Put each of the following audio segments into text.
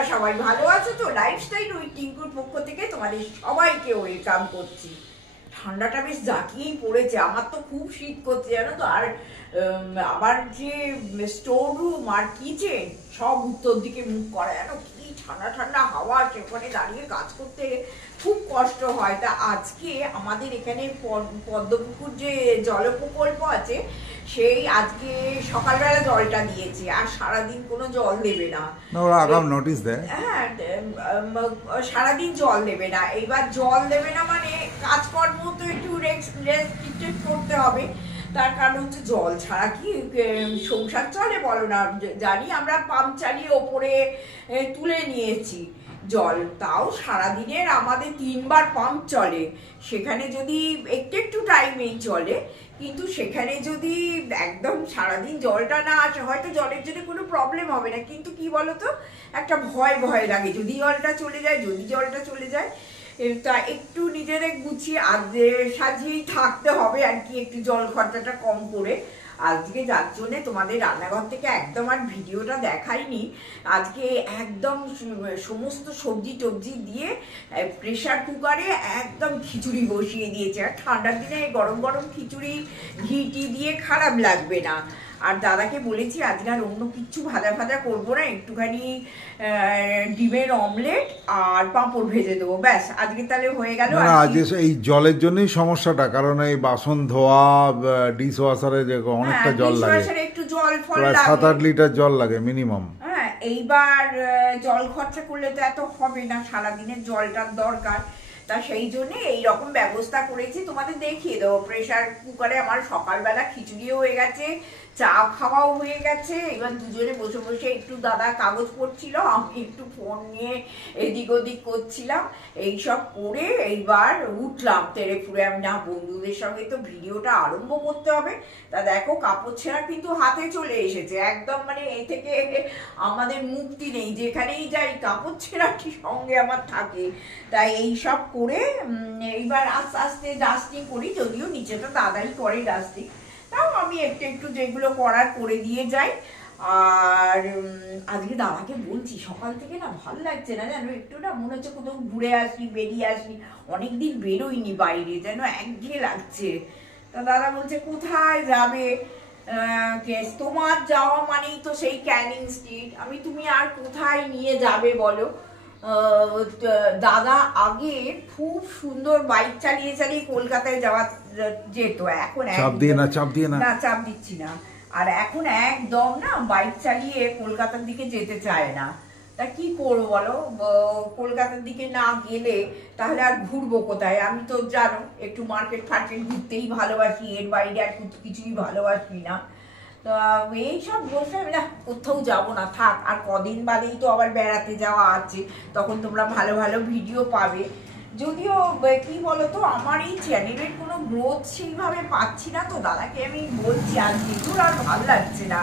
তোমরা সবাই ভালো আছো তো? লাইফস্টাইল উইথ টিঙ্কুর পক্ষ থেকে তোমাদের সবাইকে ওয়েলকাম করছি। ঠান্ডাটা বেশ জাঁকিয়েই পড়েছে, আমার তো খুব শীত করছে জানো তো। আর আমার যে স্টোর রুম আর কিচেন সব উত্তর দিকে মুখ করা, জানো কি ঠান্ডা ঠান্ডা হাওয়া, সেখানে দাঁড়িয়ে কাজ করতে খুব কষ্ট হয়। তা আজকে আমাদের এখানে পদ্মপুকুর যে জল প্রকল্প আছে, সেই আজকে সকালবেলা জলটা দিয়েছে, আর সারাদিন কোনো জল দেবে না। ওরা আগাম নোটিশ দেয়। হ্যাঁ, সারাদিন জল দেবে না। এইবার জল দেবে না মানে কাজকর্ম তো একটু রেস্ট্রিক্টেড করতে হবে। তার কারণ হচ্ছে জল ছাড়া কি সংসার চলে বলো না। জানি আমরা পাম্প চালিয়ে ওপরে তুলে নিয়েছি জল, তাও সারাদিনের আমাদের 3 বার পাম্প চলে। সেখানে যদি একটু একটু টাইমেই চলে, কিন্তু সেখানে যদি একদম সারাদিন জলটা না আসে, হয়তো জলের জন্য কোনো প্রবলেম হবে না, কিন্তু কি বলতো একটা ভয় ভয় লাগে, যদি জলটা চলে যায়। তা একটু নিজেদের গুছিয়ে সাজিয়েই থাকতে হবে আর কি, একটু জল খরচাটা কম করে। আজকে যার জন্যে তোমাদের রান্নাঘর থেকে একদম আর ভিডিওটা দেখাইনি। আজকে একদম সমস্ত সবজি টবজি দিয়ে প্রেশার কুকারে একদম খিচুড়ি বসিয়ে দিয়েছে। আর ঠান্ডার দিনে গরম গরম খিচুড়ি ঘি টি দিয়ে খারাপ লাগবে না। আর দাদাকে বলেছি আজকে আর অন্য কিছু ভাজা করবো না, একটুখানি ডিমের অমলেট আর পাঁপড় ভেজে দেবো, ব্যাস আজকে তাহলে হয়ে গেল। আজকে এই জলের জন্যই সমস্যাটা, কারণ এই বাসন ধোয়া, ডিশ ওয়াশারে যে অনেকটা জল লাগে, একটু জল প্রায় 7-8 লিটার জল লাগে মিনিমাম। হ্যাঁ, এইবার জল খরচা করলে তো এত হবে না, সারাদিনের জলটার দরকার। তা সেই জন্য এইরকম ব্যবস্থা করেছি, তোমাদের দেখিয়ে দেবো। প্রেশার কুকারে আমার সকালবেলা খিচুড়িও হয়ে গেছে, চা খাওয়াও হয়ে গেছে। এবার দুজনে বসে বসে একটু দাদা কাগজ পড়ছিল, আমি একটু ফোন নিয়ে এদিক ওদিক করছিলাম। এইসব করে এইবার উঠলাম তেড়ে ফুড়ে। আমি না, বন্ধুদের সঙ্গে তো ভিডিওটা আরম্ভ করতে হবে। তা দেখো কাপড় ছেঁড়া কিন্তু হাতে চলে এসেছে একদম, মানে এ থেকে আমাদের মুক্তি নেই, যেখানেই যাই কাপড় ছেঁড়াটি সঙ্গে আমার থাকে। তাই এইসব করে এইবার আস্তে আস্তে ডাস্টিং করি, যদিও নিচেটা দাদাই করে ডাস্টিং, তাও আমি একটু একটু যেগুলো করার করে দিয়ে যাই। আর আজকে দাদাকে বলছি সকাল থেকে না ভালো লাগছে না জানো, একটু না মনে হচ্ছে কোথাও ঘুরে আসি, বেরিয়ে আসি, অনেকদিন বেরোইনি বাইরে, যেন একঘেয়ে লাগছে। তা দাদা বলছে কোথায় যাবে? তোমার যাওয়া মানেই তো সেই ক্যানিং স্ট্রিট। তুমি আর কোথায় নিয়ে যাবে বলো? দাদা আগে খুব সুন্দর বাইক চালিয়ে চালিয়ে কলকাতায় যাওয়া যেত, এখন চাপ দিয়ে না চাপ দিচ্ছি না। আর এখন একদম না বাইক চালিয়ে কলকাতার দিকে যেতে চায় না। তা কি করবো বলো, কলকাতার দিকে না গেলে তাহলে আর ঘুরবো কোথায়? আমি তো জানো একটু মার্কেট ফার্কেট ঘুরতেই ভালোবাসি, এর বাইরে আর কিছুই ভালোবাসি না। তা এইসব বলতে আমি না কোথাও যাবো না, থাক। আর কদিন বাদেই তো আবার বেড়াতে যাওয়া আছে, তখন তোমরা ভালো ভালো ভিডিও পাবে। যদিও কি বলতো, আমার এই চ্যানেলের কোনো গ্রোথ সেইভাবে পাচ্ছি না, তো দাদাকে আমি বলছি আর যেগুলো আর ভালো লাগছে না,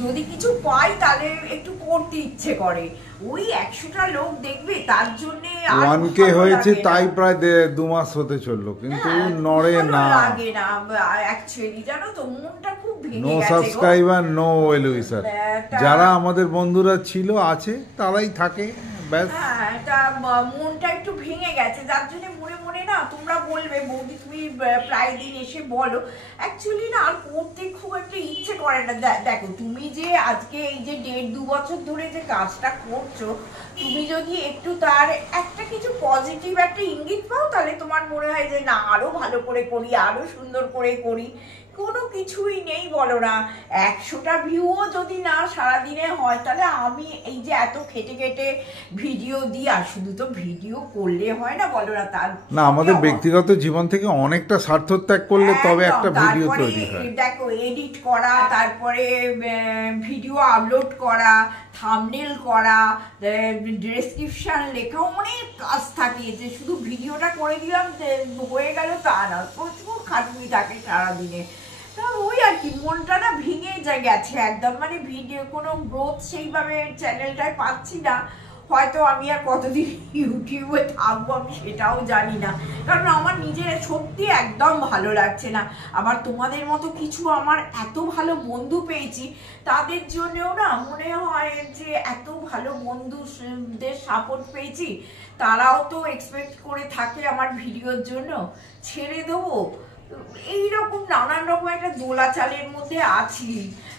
যদি কিছু পাই তাহলে একটু করতে ইচ্ছে করে। ওই 100টা লোক দেখবে তার জন্য 1K হয়েছে, তাই প্রায় 2 মাস হতে চললো, কিন্তু নড়ে না, লাগে না অ্যাকচুয়ালি, জানো তো মনটা খুব ভেঙে গেছে। No subscriber no well wisher. যারা আমাদের বন্ধুরা ছিল আছে তারাই থাকে, ব্যাস। হ্যাঁ, তা মনটা একটু ভেঙে গেছে, যার জন্য মনে মনে না তোমরা বলবে বৌদি তুমি প্রায় দিন এসে বলো, অ্যাকচুয়ালি না আর করতে খুব একটা ইচ্ছে করে না। দেখো তুমি যে আজকে এই যে 1.5-2 বছর ধরে যে কাজটা করছো, তুমি যদি একটু তার একটা কিছু পজিটিভ একটা ইঙ্গিত পাও, তাহলে তোমার মনে হয় যে না আরো ভালো করে করি, আরো সুন্দর করে করি। কোনো কিছুই নেই বলো না। 100টা ভিউও যদি না সারাদিনে হয়, তাহলে আমি এই যে এত খেটে খেটে ভিডিও দিই, আর শুধু তো ভিডিও করলে হয় না বলো না, তার না আমাদের ব্যক্তিগত জীবন থেকে অনেকটা স্বার্থত্যাগ করলে তবে একটা ভিডিও তৈরি হয়। দেখো এডিট করা, তারপরে ভিডিও আপলোড করা, থাম্বনেল করা, ডেসক্রিপশন লেখা, অনেক কাজ থাকে, যে শুধু ভিডিওটা করে দিলাম হয়ে গেল তা না, প্রচুর খাটুনি থাকে সারাদিনে। ওই আর কি মনটা না ভেঙে গেছে একদম, মানে ভিডিও কোনো গ্রোথ সেইভাবে চ্যানেলটায় পাচ্ছি না। হয়তো আমি আর কতদিন ইউটিউবে থাকবো আমি সেটাও জানি না, কারণ আমার নিজের সত্যি একদম ভালো লাগছে না। আবার তোমাদের মতো কিছু আমার এত ভালো বন্ধু পেয়েছি, তাদের জন্যও না মনে হয় যে এত ভালো বন্ধুদের সাপোর্ট পেয়েছি, তারাও তো এক্সপেক্ট করে থাকে আমার ভিডিওর জন্য, ছেড়ে দেবো এইরকম নানান রকম একটা দোলাচালের মধ্যে আছি।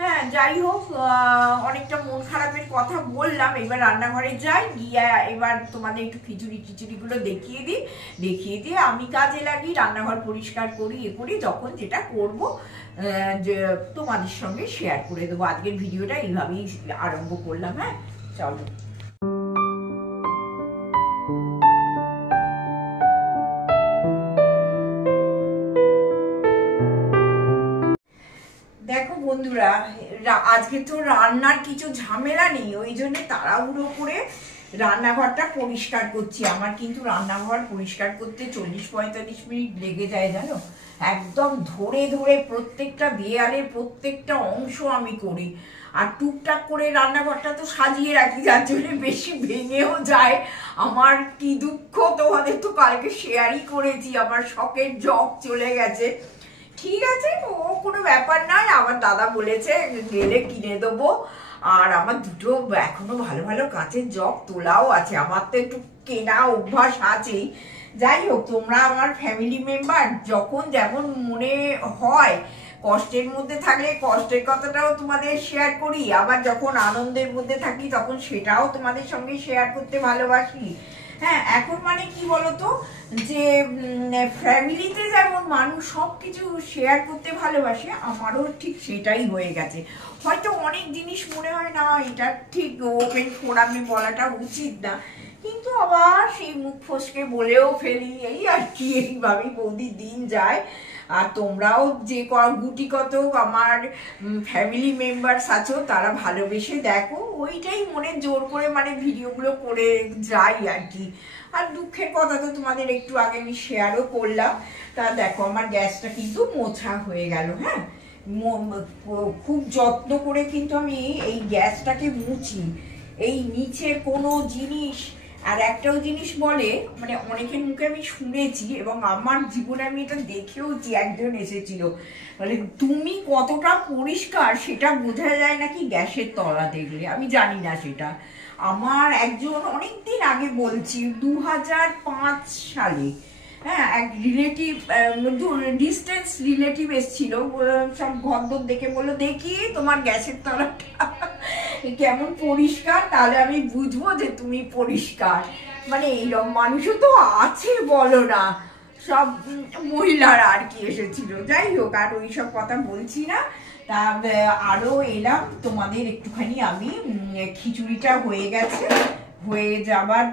হ্যাঁ, যাই হোক, অনেকটা মন খারাপের কথা বললাম। এবার রান্নাঘরে যাই, গিয়ে এবার তোমাদের একটু খিচুড়িগুলো দেখিয়ে দিয়ে আমি কাজে লাগি, রান্নাঘর পরিষ্কার করি, করি, যখন যেটা করবো যে তোমাদের সঙ্গে শেয়ার করে দেবো। আজকের ভিডিওটা এইভাবেই আরম্ভ করলাম। হ্যাঁ, চলো। দেখো বন্ধুরা, আজকে তো রান্নার কিছু ঝামেলা নেই, ওই জন্য তাড়াহুড়ো করে রান্নাঘরটা পরিষ্কার করছি। আমার কিন্তু রান্নাঘর পরিষ্কার করতে 40-45 মিনিট লেগে যায় জানো। একদম ধরে ধরে প্রত্যেকটা দেয়ালের প্রত্যেকটা অংশ আমি করি, আর টুকটাক করে রান্নাঘরটা তো সাজিয়ে রাখি, যার জন্য বেশি ভেঙেও যায়। আমার কি দুঃখ, তোমাদের তো কালকে শেয়ারই করেছি, আমার শখের জগ চলে গেছে। ঠিক আছে, ও কোনো ব্যাপার নয়, আমার দাদা বলেছে গেলে কিনে দেবো। আর আমার দুটো এখনো ভালো ভালো কাঁচের জগ তোলাও আছে, আমার তো একটু কেনা অভ্যাস আছেই। যাই হোক, তোমরা আমার ফ্যামিলি মেম্বার, যখন যেমন মনে হয়, কষ্টের মধ্যে থাকলে কষ্টের কথাটাও তোমাদের শেয়ার করি, আবার যখন আনন্দের মধ্যে থাকি তখন সেটাও তোমাদের সঙ্গে শেয়ার করতে ভালোবাসি। হ্যাঁ, এখন মানে কি বলতো, যে ফ্যামিলিতে যেমন মানুষ সব কিছু শেয়ার করতে ভালোবাসে, আমারও ঠিক সেটাই হয়ে গেছে। হয়তো অনেক জিনিস মনে হয় না এটা ঠিক ওপেন ফোরামে বলাটা উচিত না, কিন্তু আবার সেই মুখ ফসকে বলেও ফেলি, এই আর কি। এইভাবেই বৌদির দিন যায়। আর তোমরাও যে গুটি কত আমার ফ্যামিলি মেম্বার্স আছো, তারা ভালোবেসে দেখো, ওইটাই মনে জোর করে মানে ভিডিওগুলো করে যাই আর কি। আর দুঃখের কথা তো তোমাদের একটু আগে আমি শেয়ারও করলাম। তা দেখো, আমার গ্যাসটা কিন্তু মোছা হয়ে গেল। হ্যাঁ, খুব যত্ন করে কিন্তু আমি এই গ্যাসটাকে মুছি। এই নিচের কোনো জিনিস, আর একটাও জিনিস বলে, মানে অনেকের মুখে আমি শুনেছি এবং আমার জীবনে আমি এটা দেখেওছি, একজন এসেছিল মানে তুমি কতটা পরিষ্কার সেটা বোঝা যায় নাকি গ্যাসের তলা দেখলে। আমি জানি না সেটা, আমার একজন অনেকদিন আগে বলছি 2005 সালে, হ্যাঁ, এক রিলেটিভ, ডিস্টেন্স রিলেটিভ এসেছিল, সব ঘরদোর দেখে বললো দেখি তোমার গ্যাসের তলাটা কেমন পরিষ্কার, তাহলে আমি বুঝবো যে তুমি পরিষ্কার। মানে এইরকম মানুষও তো আছে, বলো না, সব মহিলারা আর কি এসেছিল। যাই হোক, আর ওই সব কথা বলছি না। তা আরো এলাম তোমাদের একটুখানি, আমি খিচুড়িটা হয়ে গেছে, হয়ে যাবার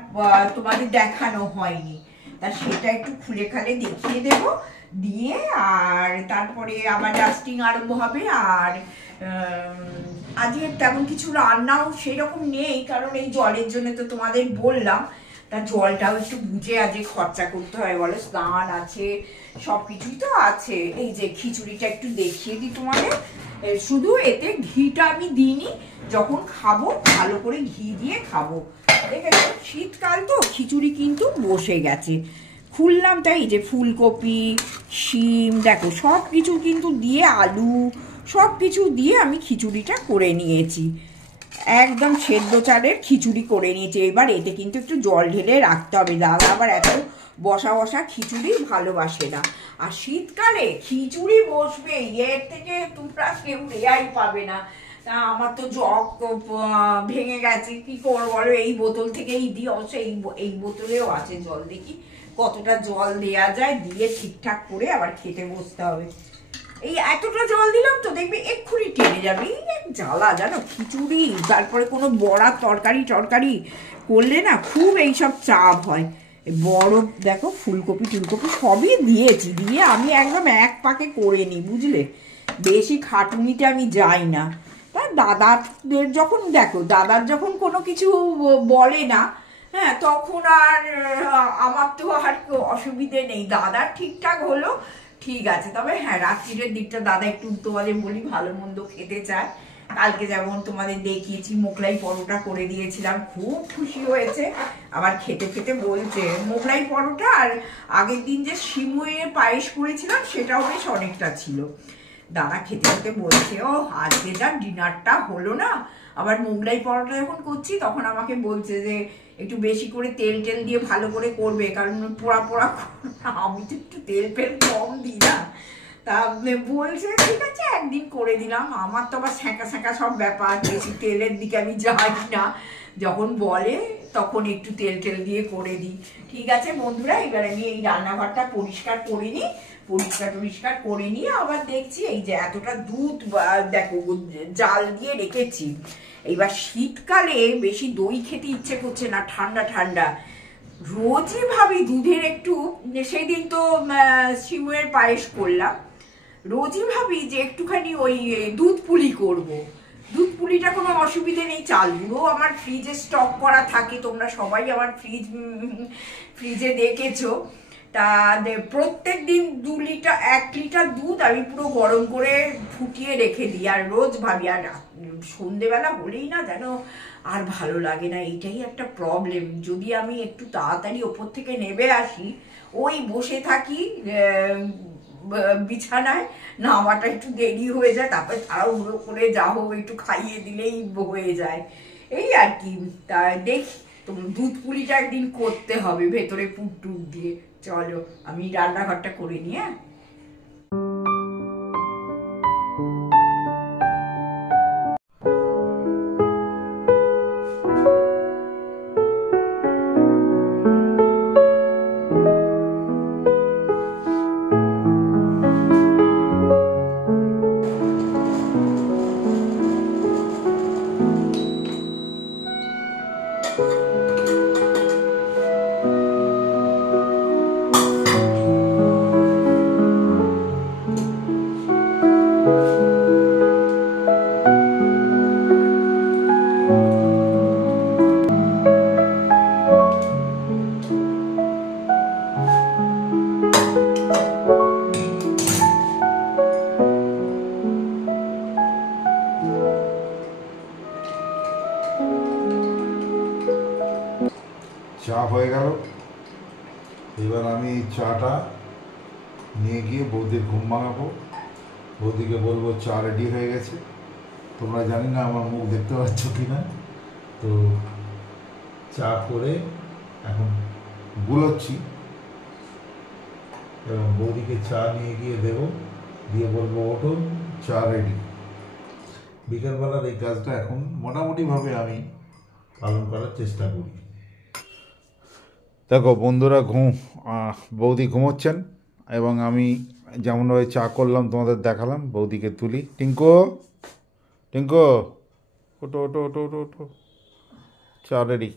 তোমাদের দেখানো হয়নি, তা সেটা একটু খুলে খালে দেখিয়ে দেব, দিয়ে আর তারপরে আবার ডাস্টিং আরম্ভ হবে। আর আজকে তেমন কিছু রান্নাও সেরকম নেই, কারণ এই জলের জন্য তো তোমাদের বললাম, তা জলটাও একটু বুঝে আজকে খরচা করতে হয়, বলো, স্নান আছে, সব কিছুই তো আছে। এই যে খিচুড়িটা একটু দেখিয়ে দিই তোমাদের, শুধু এতে ঘিটা আমি দিইনি, যখন খাবো ভালো করে ঘি দিয়ে খাবো। দেখেছো, শীতকাল তো খিচুড়ি কিন্তু বসে গেছে, খুললাম, তাই যে ফুলকপি, শিম, দেখো সব কিছু কিন্তু দিয়ে, আলু সব কিছু দিয়ে আমি খিচুড়িটা করে নিয়েছি, একদম সেদ্ধ চালের খিচুড়ি করে নিয়েছি। এবার এতে কিন্তু একটু জল ঢেলে রাখতে হবে, দাদা আবার এত বসা বসা খিচুড়ি ভালোবাসে না, আর শীতকালে খিচুড়ি বসবে, এর থেকে তোমরা কেউ রেয়াই পাবে না। তা আমার তো জগ ভেঙে গেছে, কি করবো বলো, এই বোতল থেকেই দিই, অবশ্য এই বোতলেও আছে জল, দেখি কতটা জল দেয়া যায়, দিয়ে ঠিকঠাক করে আবার খেতে বসতে হবে। এই এতটা জল দিলাম তো দেখবে এক্ষুনি টেনে যাবে, এই জ্বালা জানো খিচুড়ি, তারপরে কোনো বড়া তরকারি করলে না খুব এইসব চাপ হয়। বড় দেখো ফুলকপি টুলকপি সবই দিয়েছি, দিয়ে আমি একদম এক পাকে করে নিই, বুঝলে, বেশি খাটুনিতে আমি যাই না। তা দাদাদের যখন দেখো, দাদার যখন কোনো কিছু বলে না, হ্যাঁ, তখন আর আমার তো আর অসুবিধে নেই, দাদার ঠিকঠাক হলো ঠিক আছে। তবে হ্যাঁ, রাত্রিরের দিকটা দাদা একটু তোমাদের বলি ভালো মন্দ খেতে চায়, কালকে যেমন তোমাদের দেখিয়েছি মোগলাই পরোটা করে দিয়েছিলাম, খুব খুশি হয়েছে। আবার খেতে খেতে বলছে মোগলাই পরোটা আর আগের দিন যে সিমুইয়ের পায়েস করেছিলাম সেটাও বেশ অনেকটা ছিল। দাদা খেতে খেতে বলছে ও আজকে যা ডিনারটা হলো না। আবার মোগলাই পরোটা যখন করছি তখন আমাকে বলছে যে একটু বেশি করে তেল টেল দিয়ে ভালো করে করবে, কারণ পোড়া পোড়া আমি তো একটু তেল ফেল কম দিই না। তা বলছে ঠিক আছে একদিন করে দিলাম। আমার তো আবার স্যাঁকা স্যাঁকা সব ব্যাপার, বেশি তেলের দিকে আমি যাই না, যখন বলে তখন একটু তেল টেল দিয়ে করে দিই। ঠিক আছে বন্ধুরা, এবার আমি এই রান্নাঘরটা পরিষ্কার করে নিই, পরিষ্কার করে নিয়ে আবার দেখছি এই যে এতটা দুধ দেখো জাল দিয়ে রেখেছি। এইবার শীতকালে বেশি দই খেতে ইচ্ছে করছে না, ঠান্ডা ঠান্ডা। রোজই ভাবি দুধের একটু, সেদিন তো সিমুয়ের পায়েস করলাম, রোজই ভাবি যে একটুখানি ওই দুধ পুলি করবো। দুধ পুলিটা কোনো অসুবিধে নেই, চালগুলো আমার ফ্রিজে স্টক করা থাকে, তোমরা সবাই আমার ফ্রিজে দেখেছো। তা প্রত্যেক দিন 1 লিটার দুধ আমি পুরো গরম করে ফুটিয়ে রেখে দিই, আর রোজ ভাবি। আর সন্ধেবেলা হলেই না যেন আর ভালো লাগে না, এইটাই একটা প্রবলেম। যদি আমি একটু তাড়াতাড়ি ওপর থেকে নেমে আসি, ওই বসে থাকি বিছানায়, নামাটা একটু দেরি হয়ে যায়, তারপরে তাড়াহুড়ো করে যা হোক একটু খাইয়ে দিলেই হয়ে যায়, এই আর কি। তা দেখি দুধ পুলিটা একদিন করতে হবে ভেতরে পুর টুর দিয়ে। চলো আমি রান্নাঘরটা করে নিই। হ্যাঁ, চা হয়ে গেল। এবার আমি এই চাটা নিয়ে গিয়ে বৌদির ঘুম ভাঙাবো, বৌদিকে বলবো চা রেডি হয়ে গেছে। তোমরা জানি না আমার মুখ দেখতে পাচ্ছ কি না, তো চা করে এখন গুলোচ্ছি এবং বৌদিকে চা নিয়ে গিয়ে দেবো, দিয়ে বলবো ওঠো চা রেডি। বিকেলবেলার এই কাজটা এখন মোটামুটিভাবে আমি পালন করার চেষ্টা করি। দেখো বন্ধুরা, বৌদি ঘুমোচ্ছেন এবং আমি যেমনভাবে চা করলাম তোমাদের দেখালাম, বৌদিকে তুলি। টিঙ্কু টিঙ্কু ওটো ওটো ওটো ওটো ওটো, চা রেডি।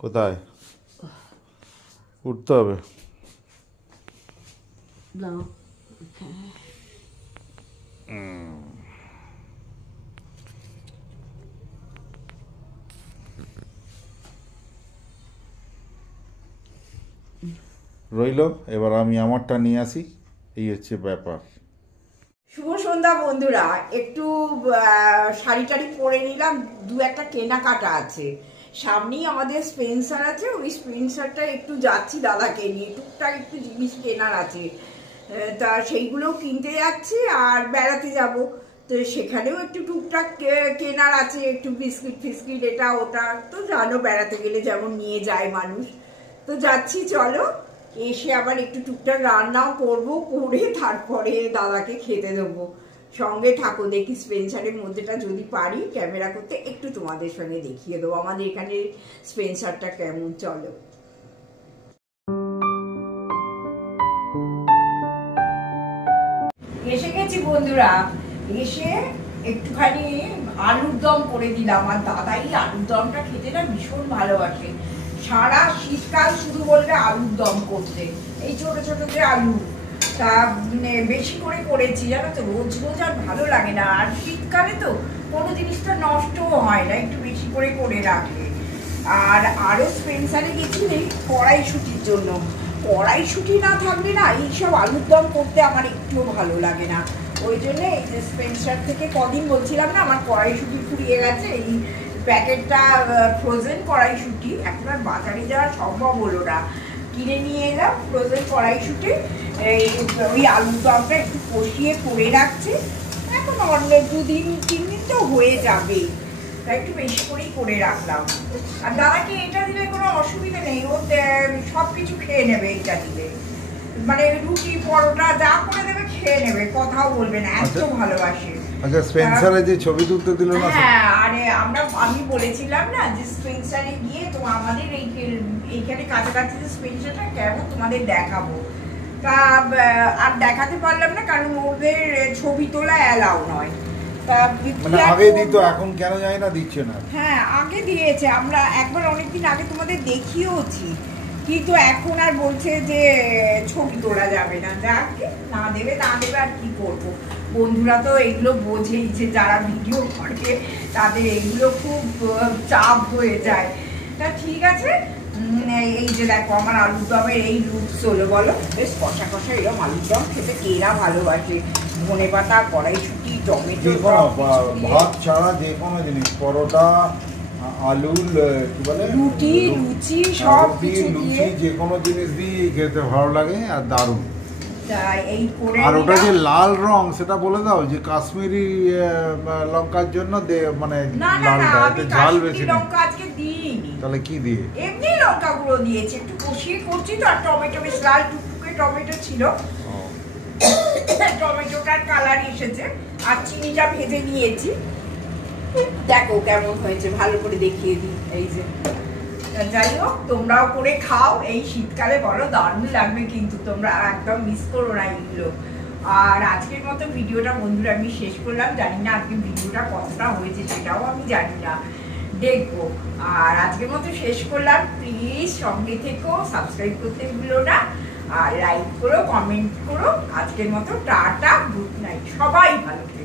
কোথায় উঠতে হবে? রইল, এবার আমি আমারটা নিয়ে আসি, এই হচ্ছে ব্যাপার। শুভ সন্ধ্যা বন্ধুরা, একটু শাড়ি টাড়ি পরে নিলাম, 2-1টা কেনাকাটা আছে। সামনেই আমাদের স্পেন্সার আছে, ওই স্পেন্সারটা একটু যাচ্ছি দাদাকে নিয়ে, টুকটাক একটু জিনিস কেনার আছে, তা সেইগুলো কিনতে যাচ্ছি। আর বেড়াতে যাব, তো সেখানেও একটু টুকটাক কেনার আছে, একটু বিস্কিট ফিস্কিট এটা ওটা, তো জানো বেড়াতে গেলে যেমন নিয়ে যায় মানুষ। তো যাচ্ছি, চলো। এসে আবার একটু টুকটাক রান্নাও করবো, করে তারপরে দাদাকে খেতে দেবো। সঙ্গে থাকো, দেখি স্পেন্সারের মধ্যেটা যদি পারি ক্যামেরা করতে একটু তোমাদের সঙ্গে দেখিয়ে দেবো আমাদের এখানে স্পেন্সারটা কেমন। চলো। এসে গেছি বন্ধুরা, এসে একটুখানি আলুর দম করে দিলাম। আর দাদাই আলুর দমটা খেতে না ভীষণ ভালোবাসে, সারা শীতকাল শুধু বলবে আলুর দম করতে, এই ছোট ছোট যে আলু, তা বেশি করে করেছি জানো তো, রোজ রোজ আর ভালো লাগে না। আর শীতকালে তো কোনো জিনিসটা নষ্টও হয় না, একটু বেশি করে রাখলে। আর আরও স্পেন্সারে গেছি কড়াইশুটির জন্য, কড়াইশুঁটি না থাকলে না এইসব আলুর দম করতে আমার একটুও ভালো লাগে না। ওই জন্য এই যে স্পেন্সার থেকে কদিন বলছিলাম না আমার কড়াইশুঁটি ফুরিয়ে গেছে, এই প্যাকেটটা ফ্রোজেন কড়াইশুঁটি এখন আর বাজারে যাওয়া সম্ভব হলো না, কিনে নিয়ে এলাম ফ্রোজেন কড়াইশুঁটি। এই ওই আলুর দমটা একটু কষিয়ে করে রাখছি, এখন অন্য 2-3 দিন তো হয়ে যাবে, তাই একটু বেশি করেই করে রাখলাম। আর দাদাকে এটা দিলে কোনো অসুবিধা নেই, ও সব কিছু খেয়ে নেবে এটা দিলে, মানে রুটি পরোটা যা করে দেবে খেয়ে নেবে, কথাও বলবে না, এত ভালোবাসে। আচ্ছা স্পেন্সারে যে ছবি তুলতে দিল না, হ্যাঁ আরে আমি বলেছিলাম না যে স্পেন্সারে গিয়ে তো আমাদের এইখানে কাছাকাছি যে স্পেন্সারটা কেমন তোমাদের দেখাবো, তা আর দেখাতে পারলাম না কারণ ওদের ছবি তোলা অ্যালাউ নয়। মানে আগে দিত, এখন কেন জানি না দিচ্ছে না। হ্যাঁ আগে দিয়েছে, আমরা একবার অনেকদিন আগে তোমাদের দেখিয়েওছি, কিন্তু এখন আর বলছে যে ছবি তোলা যাবে না। যাক না দেবে আর কি করবো, বন্ধুরা তো এগুলো বোঝেই যে যারা ভিডিও করে তাদের এগুলো খুব চাপ হয়ে যায়। তা ঠিক আছে, এই যে দেখো আমার আলুর দমের এই লুকস হলো, বলো বেশ কষা কষা এরকম আলুর দম খেতে কেরা ভালোবাসে, ধনেপাতা কড়াইশুঁটি টমেটো ভাত ছাড়া যে কোনো জিনিস, পরোটা আলু কি বলে রুটি লুচি সব কিছু দিয়ে যে কোনো জিনিস দিয়ে খেতে ভালো লাগে আর দারুণ। এই করে আর ওটা যে লাল রং সেটা বলে দাও, যে কাশ্মীরি লঙ্কার জন্য মানে লালটা ঝাল বেশি লঙ্কা আজকে দিইনি, তাহলে কি দিয়ে এমনি লঙ্কা গুঁড়ো দিয়েছি, একটু কষিয়ে করছি তো, আর টমেটো বেশ লাল টুকটুকে টমেটো ছিল, টমেটোটার কালার এসেছে, আর চিনিটা ভেজে নিয়েছি, দেখো কেমন হয়েছে ভালো করে দেখিয়ে দিই। এই যে যাই হোক তোমরাও করে খাও এই শীতকালে, বলো দারুণ লাগবে কিন্তু, তোমরা একদম মিস করো না এইগুলো। আর আজকের মতো ভিডিওটা বন্ধুরা আমি শেষ করলাম, জানি না আজকে ভিডিওটা কতটা হয়েছে সেটাও আমি জানি না, দেখবো। আর আজকের মতো শেষ করলাম, প্লিজ সঙ্গে থেকো, সাবস্ক্রাইব করতে ভুলো না, আর লাইক করো কমেন্ট করো। আজকের মতো টাটা, গুড নাইট, সবাই ভালো থেকো।